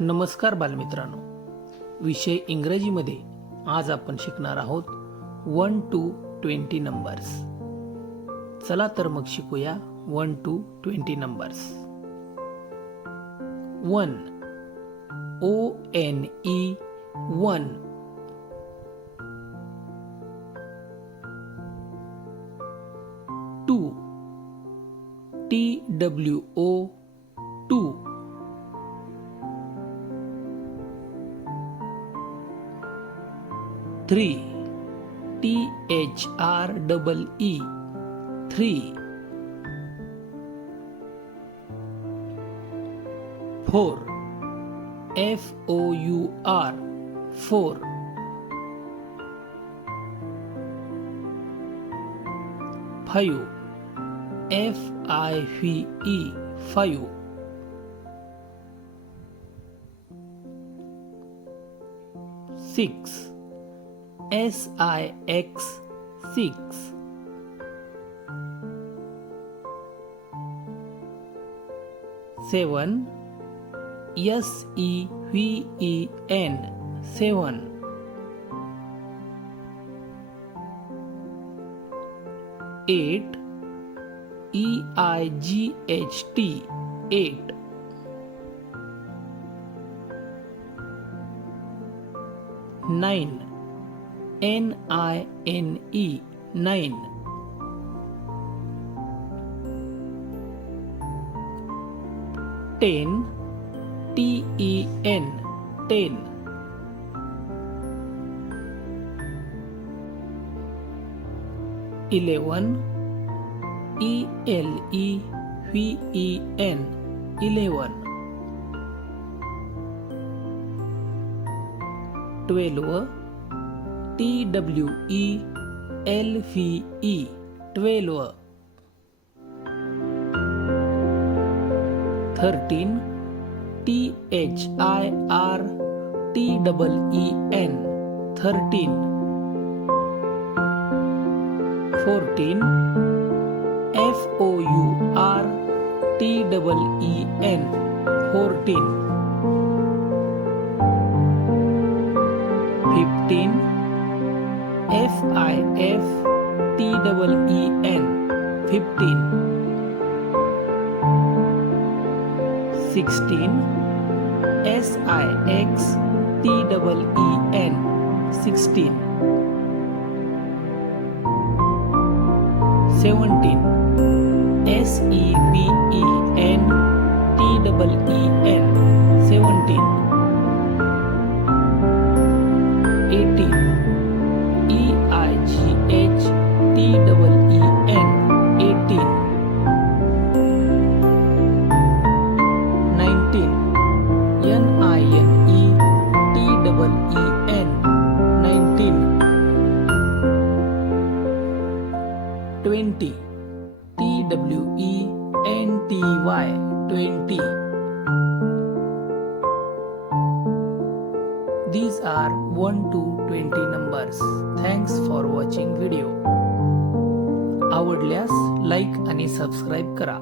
नमस्कार बालमित्रांनो. विषय इंग्रजीमध्ये आज आपण शिकणार आहोत वन टू ट्वेंटी नंबर्स. चला तर मग शिकूया one two twenty numbers. One. O N E one. Two. T W O three T H R double E three four F O U R four five F I V E five six S I X 6 7 S E V E N. 7 8 E I G H T 8 9 N I N E nine. Ten T E N ten. Eleven E L E V E N eleven. Twelve T W E L V E 12 13 T H I R T double E N 13 14 F O U R T double E N 14 15 F I F T double E N 15 16 S I X T double E N 16 17 S E V E N T double E N 17 double E N 18 19 N I N E T double E N. 19 20 T W E N T Y. 20 These are 1 to 20 numbers. Thanks for watching video. आवडल्यास like आणि subscribe करा.